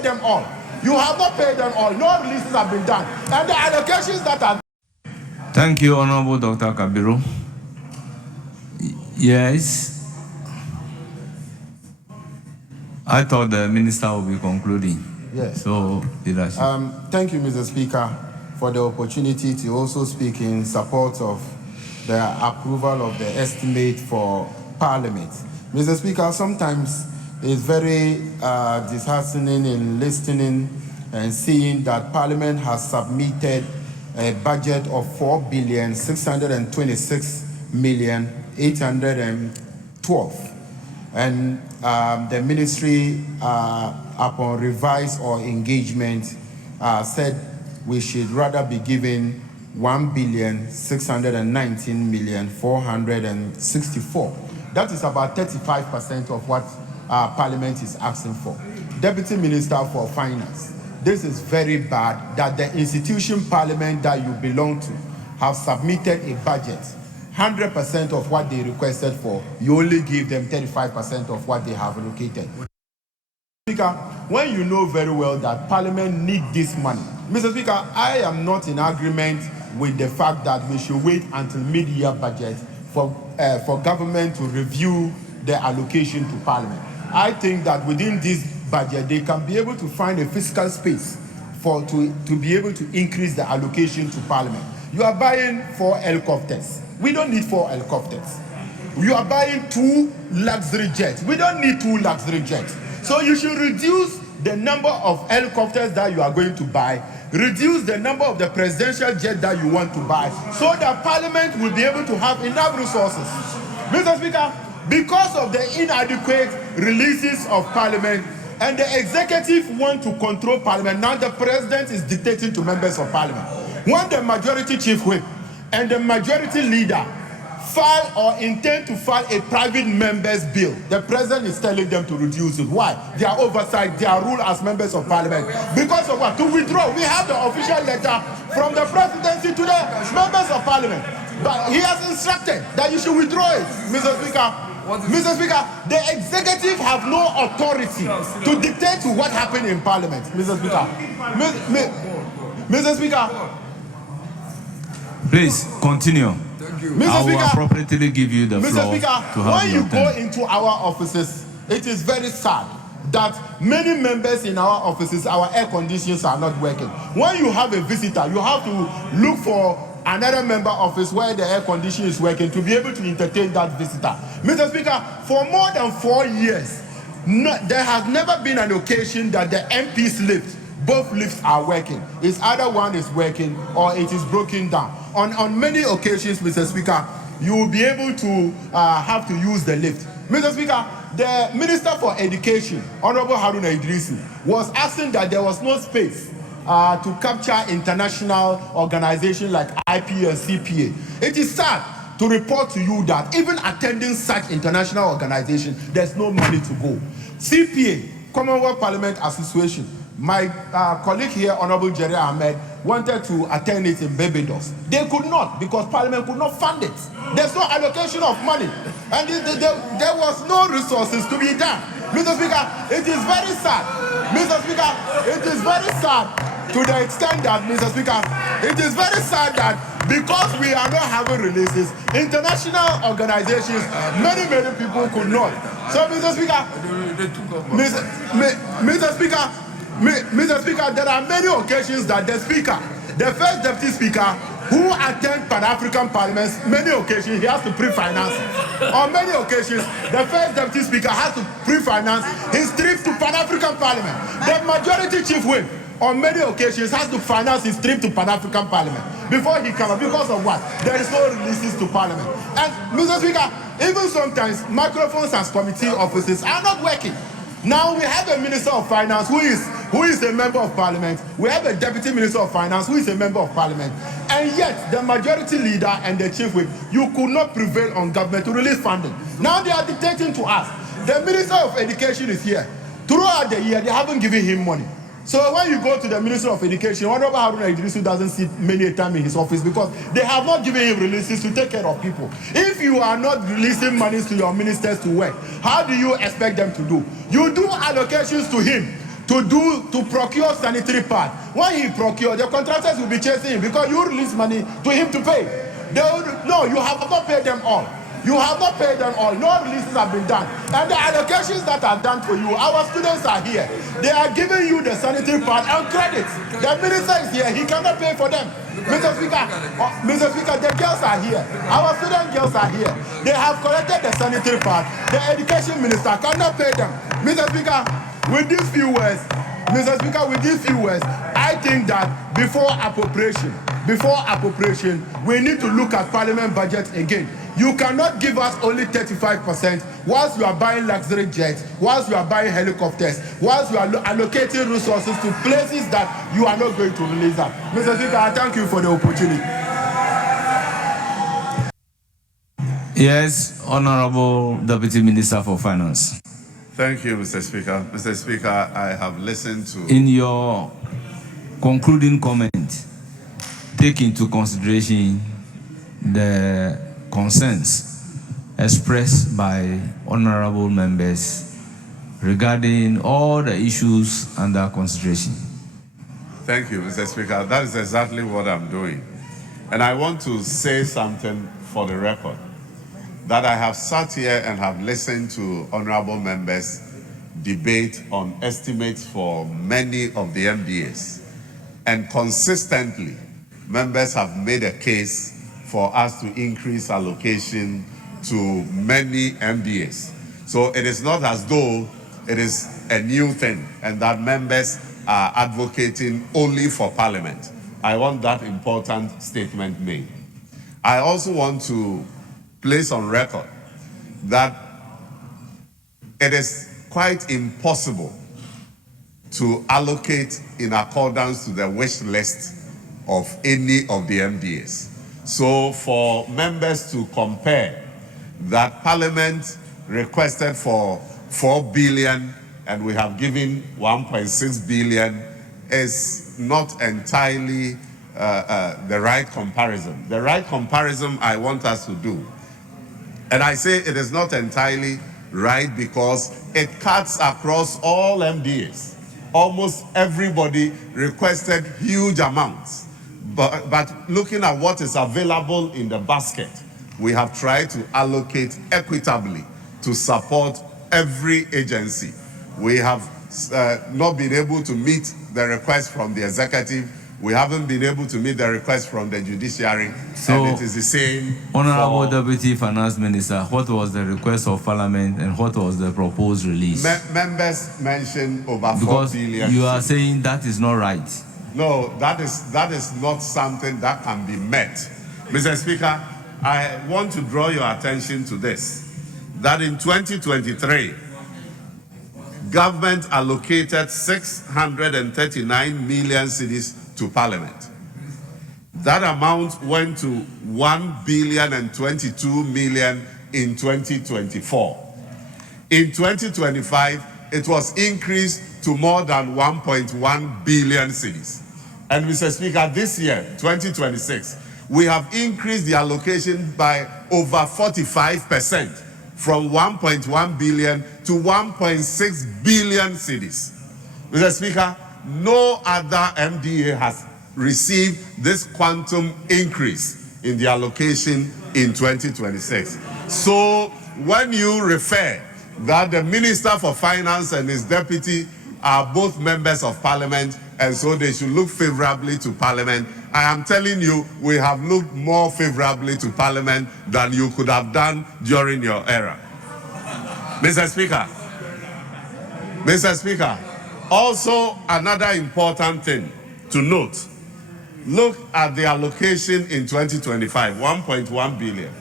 paid them all. You have not paid them all. No releases have been done. And the allocations that are... Thank you, Honorable Dr. Kabiru. Yes. I thought the minister would be concluding. Yes. So, thank you, Mr. Speaker, for the opportunity to also speak in support of the approval of the estimate for Parliament. Mr. Speaker, sometimes it's very disheartening in listening and seeing that Parliament has submitted a budget of 4,626,812. And the ministry, upon revise or engagement, said we should rather be given 1,619,464. That is about 35% of what Parliament is asking for. Deputy Minister for Finance, this is very bad that the institution Parliament that you belong to have submitted a budget 100% of what they requested for. You only give them 35% of what they have allocated. Speaker, when you know very well that Parliament needs this money, Mr. Speaker, I am not in agreement with the fact that we should wait until mid-year budget for government to review the allocation to Parliament. I think that within this budget, they can be able to find a fiscal space to be able to increase the allocation to Parliament. You are buying 4 helicopters. We don't need 4 helicopters. You are buying 2 luxury jets. We don't need 2 luxury jets. So you should reduce the number of helicopters that you are going to buy, reduce the number of the presidential jet that you want to buy, so that Parliament will be able to have enough resources. Mr. Speaker, because of the inadequate releases of Parliament, and the executive want to control Parliament, now the president is dictating to members of Parliament. When the majority chief whip and the majority leader file or intend to file a private member's bill, the president is telling them to reduce it. Why? Their oversight, their rule as members of Parliament. Because of what? To withdraw. We have the official letter from the presidency to the members of Parliament. But he has instructed that you should withdraw it, Mr. Speaker. Mr. Speaker, the executive have no authority to dictate to what happened in Parliament, Mr. Speaker. Mr. Speaker. Please continue. Mr. I will Speaker, appropriately give you the Mr. floor. Speaker, when you go into our offices, it is very sad that many members in our offices, our air conditions are not working. When you have a visitor, you have to look for another member office where the air condition is working to be able to entertain that visitor. Mr. Speaker, for more than 4 years, there has never been an occasion that the MP's lift, both lifts are working. It's either one is working or it is broken down. On many occasions, Mr. Speaker, you will be able to have to use the lift. Mr. Speaker, the Minister for Education, Honorable Haruna Iddrisu, was asking that there was no space to capture international organizations like IP and CPA. It is sad to report to you that even attending such international organizations, there's no money to go. CPA, Commonwealth Parliament Association, my colleague here, Honorable Jerry Ahmed, wanted to attend it in Barbados. They could not because Parliament could not fund it. There's no allocation of money. And there was no resources to be done. Mr. Speaker, it is very sad. Mr. Speaker, it is very sad to the extent that, Mr. Speaker, it is very sad that because we are not having releases, international organizations, many people could not. So, Mr. Speaker, Mr. Speaker, there are many occasions that the Speaker, the first Deputy Speaker, who attend Pan-African parliaments, many occasions he has to pre-finance. On many occasions, the first Deputy Speaker has to pre-finance his trip to Pan-African Parliament. The majority chief whip, on many occasions, has to finance his trip to Pan-African Parliament before he comes. Because of what? There is no releases to Parliament. And, Mr. Speaker, even sometimes microphones and committee offices are not working. Now we have a Minister of Finance who is a member of Parliament. We have a Deputy Minister of Finance who is a member of Parliament. And yet, the majority leader and the chief whip, you could not prevail on government to release funding. Now they are dictating to us. The Minister of Education is here. Throughout the year, they haven't given him money. So when you go to the Minister of Education, Honorable Haruna Iddrisu doesn't sit many times in his office because they have not given him releases to take care of people. If you are not releasing monies to your ministers to work, how do you expect them to do? You do allocations to him to procure sanitary part. When he procure, the contractors will be chasing him because you release money to him to pay. No, you have not paid them all. You have not paid them all. No releases have been done. And the allocations that are done for you, our students are here. They are giving you the sanitary part and credits. The minister is here. He cannot pay for them. Mr. Speaker, the girls are here. Our student girls are here. They have collected the sanitary part. The education minister cannot pay them. Mr. Speaker, with these few words, I think that before appropriation, we need to look at parliament budget again. You cannot give us only 35% whilst you are buying luxury jets, whilst you are buying helicopters, whilst you are allocating resources to places that you are not going to release that. Mr. Speaker, I thank you for the opportunity. Yes, Honorable Deputy Minister for Finance. Thank you, Mr. Speaker. Mr. Speaker, I have listened to... In your concluding comment, take into consideration the concerns expressed by honorable members regarding all the issues under consideration. Thank you, Mr. Speaker. That is exactly what I'm doing. And I want to say something for the record, that I have sat here and have listened to honorable members debate on estimates for many of the MDAs. And consistently, members have made a case for us to increase allocation to many MDAs. So it is not as though it is a new thing and that members are advocating only for Parliament. I want that important statement made. I also want to place on record that it is quite impossible to allocate in accordance to the wish list of any of the MDAs. So for members to compare that Parliament requested for 4 billion and we have given 1.6 billion is not entirely the right comparison. The right comparison I want us to do, and I say it is not entirely right because it cuts across all MDAs. Almost everybody requested huge amounts. But looking at what is available in the basket, we have tried to allocate equitably to support every agency. We have not been able to meet the request from the executive. We haven't been able to meet the request from the judiciary, so, and it is the same. Honorable Deputy Finance Minister, what was the request of Parliament and what was the proposed release? Members mentioned over because 4 billion. You are saying that is not right. No, that is not something that can be met. Mr. Speaker, I want to draw your attention to this, that in 2023, government allocated 639 million cedis to Parliament. That amount went to 1,022 million in 2024. In 2025, it was increased to more than 1.1 billion cedis. And Mr. Speaker, this year, 2026, we have increased the allocation by over 45%, from 1.1 billion to 1.6 billion cedis. Mr. Speaker, no other MDA has received this quantum increase in the allocation in 2026. So when you refer that the Minister for Finance and his deputy are both members of Parliament, and so they should look favorably to Parliament, I am telling you, we have looked more favorably to Parliament than you could have done during your era. Mr. Speaker, also another important thing to note, look at the allocation in 2025, 1.1 billion.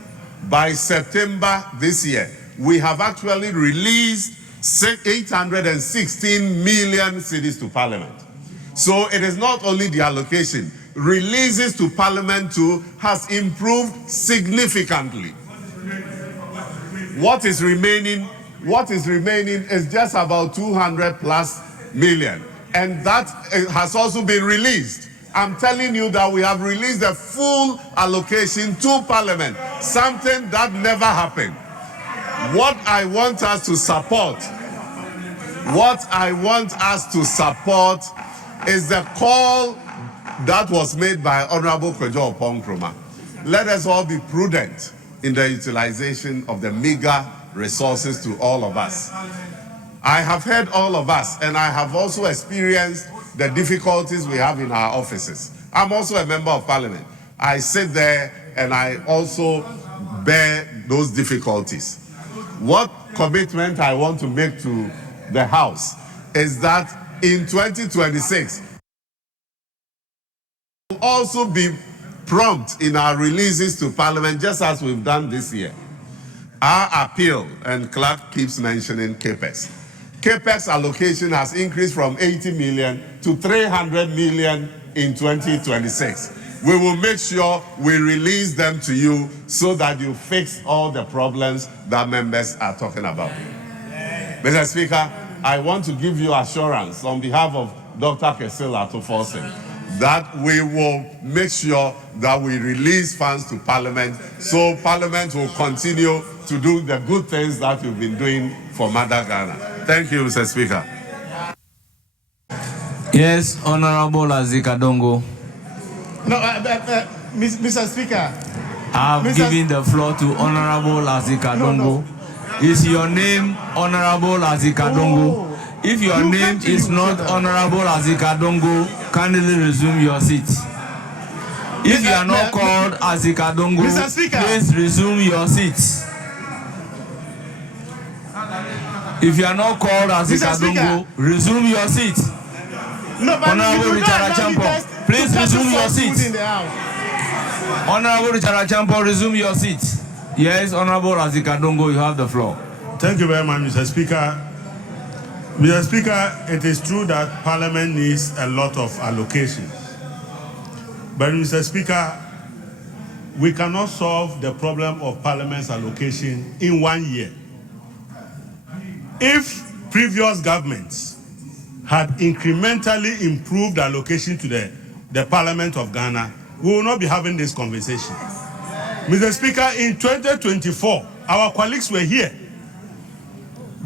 By September this year, we have actually released 816 million cedis to Parliament. So it is not only the allocation, releases to Parliament too has improved significantly. What is remaining is just about 200 plus million, and that has also been released. I'm telling you that we have released the full allocation to Parliament, something that never happened. What I want us to support What I want us to support is the call that was made by Honorable Akroma. Let us all be prudent in the utilization of the meager resources to all of us. I have heard all of us, and I have also experienced the difficulties we have in our offices. I'm also a member of Parliament. I sit there and I also bear those difficulties. What commitment I want to make to the House is that in 2026, we'll also be prompt in our releases to Parliament, just as we've done this year. Our appeal, and Clark keeps mentioning CAPEX. CAPEX allocation has increased from 80 million to 300 million in 2026. We will make sure we release them to you so that you fix all the problems that members are talking about. Mr. Speaker, I want to give you assurance on behalf of Dr. Kesi that we will make sure that we release funds to Parliament so Parliament will continue to do the good things that you've been doing for Mother Ghana. Thank you, Mr. Speaker. Yes, Honorable 亚cándal. No, Mr. Speaker. I'm giving the floor to Honorable 亚cándal. No. Is your name Honorable 亚cándal? Oh. If your name is not Honorable 亚cándal, kindly resume your seat. If you are not called 亚cándal, please resume your seat. If you are not called 亚cándal, resume your seat. No, Honorable 亚cándal, please resume your seat. Honorable 亚cándal, resume your seat. Yes, Honorable 亚cándal, you have the floor. Thank you very much, Mr. Speaker. Mr. Speaker, it is true that Parliament needs a lot of allocation. But Mr. Speaker, we cannot solve the problem of Parliament's allocation in 1 year. If previous governments had incrementally improved allocation to the Parliament of Ghana, we will not be having this conversation. Mr. Speaker, in 2024, our colleagues were here.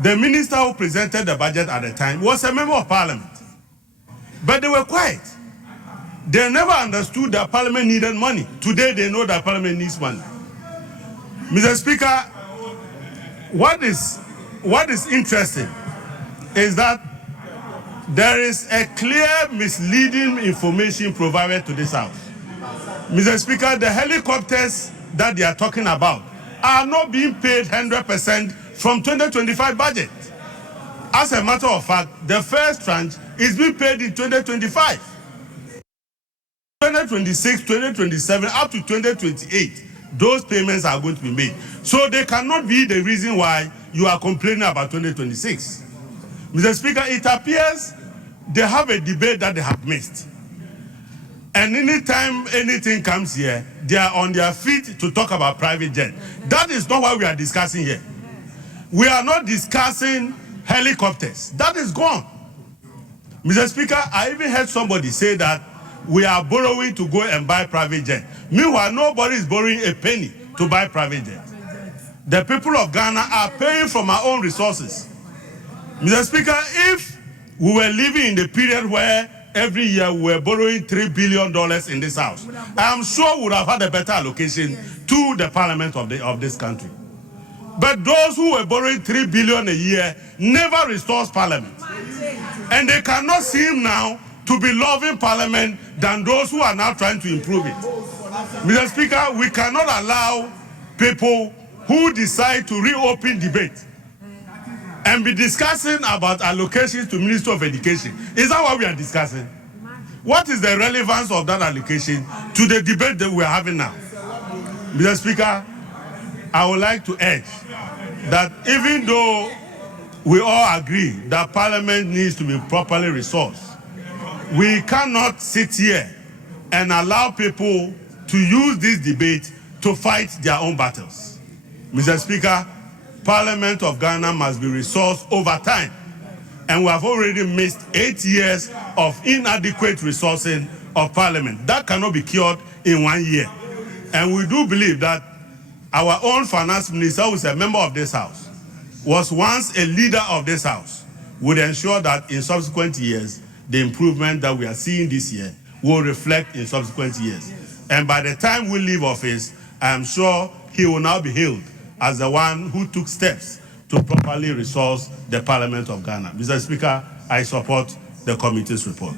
The minister who presented the budget at the time was a member of Parliament. But they were quiet. They never understood that Parliament needed money. Today they know that Parliament needs money. Mr. Speaker, what is interesting is that there is a clear misleading information provided to this House. Mr. Speaker, the helicopters that they are talking about are not being paid 100% from 2025 budget. As a matter of fact, the first tranche is being paid in 2025. 2026, 2027, up to 2028, those payments are going to be made. So they cannot be the reason why you are complaining about 2026. Mr. Speaker, it appears they have a debate that they have missed. And anytime anything comes here, they are on their feet to talk about private jet. That is not what we are discussing here. We are not discussing helicopters. That is gone. Mr. Speaker, I even heard somebody say that we are borrowing to go and buy private jet. Meanwhile, nobody is borrowing a penny to buy private jet. The people of Ghana are paying from our own resources. Mr. Speaker, if we were living in the period where every year we were borrowing $3 billion in this House, I am sure we would have had a better allocation to the Parliament of this country. But those who were borrowing $3 billion a year never restores Parliament. And they cannot seem now to be loving Parliament than those who are now trying to improve it. Mr. Speaker, we cannot allow people who decide to reopen debate and be discussing about allocations to Minister of Education. Is that what we are discussing? What is the relevance of that allocation to the debate that we are having now? Mr. Speaker, I would like to urge that even though we all agree that Parliament needs to be properly resourced, we cannot sit here and allow people to use this debate to fight their own battles. Mr. Speaker, Parliament of Ghana must be resourced over time. And we have already missed 8 years of inadequate resourcing of Parliament. That cannot be cured in 1 year. And we do believe that our own finance minister, who is a member of this House, was once a leader of this House. would ensure that in subsequent years, the improvement that we are seeing this year will reflect in subsequent years. And by the time we leave office, I am sure he will now be hailed as the one who took steps to properly resource the Parliament of Ghana. Mr. Speaker, I support the committee's report.